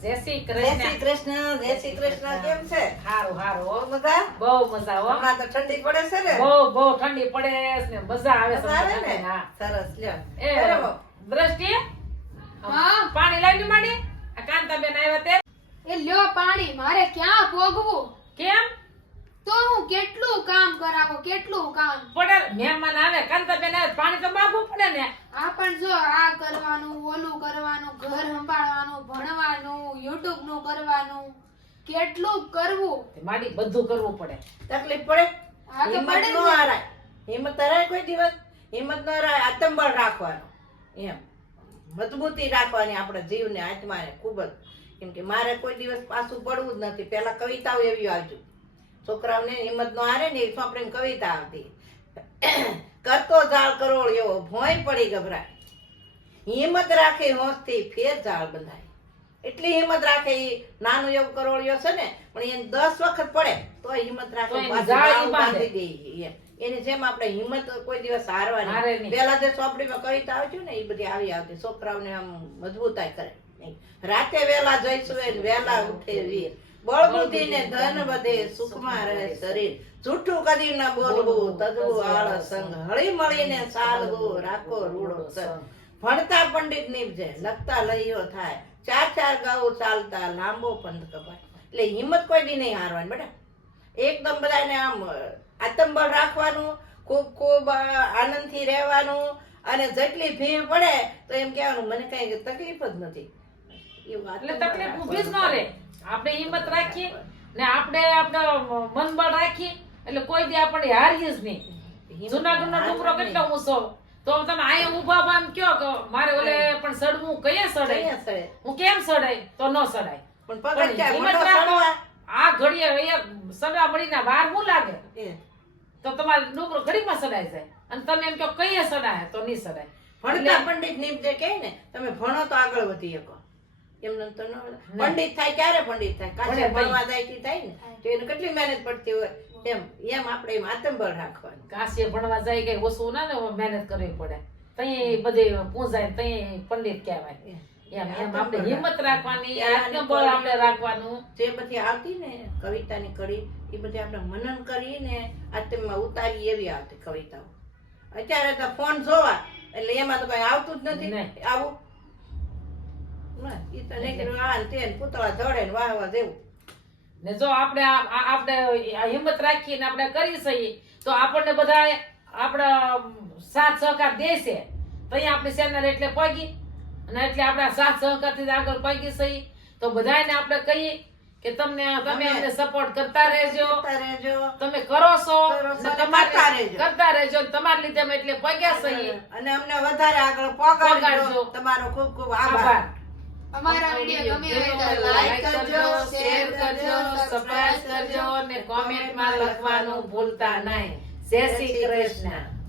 શ્રી જય શ્રી કૃષ્ણ કૃષ્ણ જય શ્રી કૃષ્ણ કેમ છે? હારું હારું હો. બધા? બહુ મજા હો. હમણાં તો ઠંડી પડે છે ને? બહુ બહુ ઠંડી પડે છે ને મજા આવે છે આવે ને? હા. સરસ લ્યો. એ દ્રષ્ટિ? હા. પાણી લાવી માંડી. આ કાંતાબેન આવ્યા તે. એ લ્યો પાણી મારે ક્યાં ભોગવું? કેમ? તો હું કેટલું કામ કરાવો કેટલું કામ? પડે મહેમાન આવે કાંતાબેન આવે પાણી તો માગવું પડે ને. આ પણ જો આ કરવાનું નું કરવાનું? કેટલું કરવું? માડી બધું કરવું પડે. તકલીફ પડે? તો હિંમત પડે નો ને. હારાય. હિંમત હરાય કોઈ દિવસ? હિંમત ન હરાય આતંબળ રાખવાનો. એમ. મજબૂતી રાખવાની આપણા જીવને આત્માને ખૂબ જ. કેમ કે મારે કોઈ દિવસ પાછું પડવું જ નથી. પેલા કવિતાઓ એવી આવજો. છોકરાઓને હિંમત નો હારે ને એ સોંપડીમાં કવિતા આવતી. કરતો ઝાડ કરોળ એવો ભોંય પડી ગભરાય. હિંમત રાખે હોંશથી ફેર ઝાડ બંધાય. એટલી હિંમત રાખે ઈ નાનું એવું કરોળિયો છે ને પણ એને દસ વખત પડે તો હિંમત રાખે એની જેમ આપણે હિંમત કોઈ દિવસ હારવાની. પેલા જે સોપડીમાં કવિતા આવતી ને એ બધી આવી આવતી છોકરાઓને આમ મજબૂતાઈ કરે. રાતે વેલા જઈશું એ વેલા ઉઠે વીર. બળ બુદ્ધિ ને ધન વધે સુખમાં રહે શરીર. જૂઠું કદી ના બોલવું તજવું આળસ સંગ હળી મળીને સાલવું રાખો રૂડો સંગ. ભણતા પંડિત નીપજે લખતા લઈઓ થાય. ચાર ચાર ગાઉ ચાલતા લાંબો પંથ કપાય. એટલે હિંમત કોઈ દી નહીં હારવાની બેટા. એકદમ બધાને આમ આતંબળ રાખવાનું ખૂબ ખૂબ આનંદથી રહેવાનું અને જેટલી ભીડ પડે તો એમ કહેવાનું મને કઈ તકલીફ જ નથી. એટલે તકલીફ ઊભી જ ન. રહે. આપણે હિંમત રાખીએ ને આપણે આપણે મનબળ રાખીએ એટલે કોઈ દી આપણે હારીએ જ નહીં. જુનાગઢ નો ડુંગરો કેટલો ઊંચો. તો તમે અહીંયા ઊભા આમ કયો કે મારે ઓલે પણ સડવું કયે. સડાય સડે. હું કેમ સડાય? તો ન સડાય. પણ પણ પગથિયા મોટો સડવા. આ ઘડીએ અહીંયા સડવા ના વાર હું લાગે? તો તમારે ડુંગરો ઘડીમાં સડાઈ જાય. અને તમે એમ કહો કઈએ સડાય? તો નહીં સડાય. ભણતા પંડિત નીમ જે કહે ને તમે ભણો તો આગળ વધી શકો. એમને તો ન પંડિત થાય ક્યારે પંડિત થાય? કાશે ભણવા જાય થી થાય ને. તો એને કેટલી મહેનત પડતી હોય? એમ એમ આપણે એમ આતંબળ રાખવાનું. કાશે ભણવા જાય કઈ ઓછું ના ને મહેનત કરવી પડે. તઈ બધે પૂજાય તઈ પંડિત કહેવાય. એમ. એમ આપણે હિંમત રાખવાની આત્મબળ આપણે રાખવાનું. જે બધી આવતી ને કવિતાની કડી એ બધી આપણે મનન કરીને આત્મમાં ઉતારી એવી આવતી કવિતાઓ. અત્યારે તો ફોન જોવા એટલે એમાં તો કઈ આવતું જ નથી. આવું ઈ તો નીકળ્યું આ ને પૂતળા ધડે ને વાહ વાહ જેવું ને જો આપણે આપણે હિંમત રાખીને આપણે કરી શકીએ તો આપણને બધા આપણા સાથ સહકાર દેશે તો અહીંયા આપણી ચેનલ એટલે પગી અને એટલે આપણા સાથ સહકારથી આગળ પગી શકીએ. તો બધાને આપણે કહીએ કે તમને તમે અમને સપોર્ટ કરતા રહેજો. તમે કરો છો. તમારે કરતા રહેજો. કરતા રહેજો ને તમારા લીધે અમે એટલે પગ્યા સહી અને અમને વધારે આગળ પહોંચાડજો. તમારો ખૂબ ખૂબ આભાર. વીડિયો ગમે હોય તો લાઈક લાઈક કરજો, શેર કરજો સબસ્ક્રાઇબ કરજો અને કોમેન્ટમાં લખવાનું ભૂલતા નહીં જય શ્રી કૃષ્ણ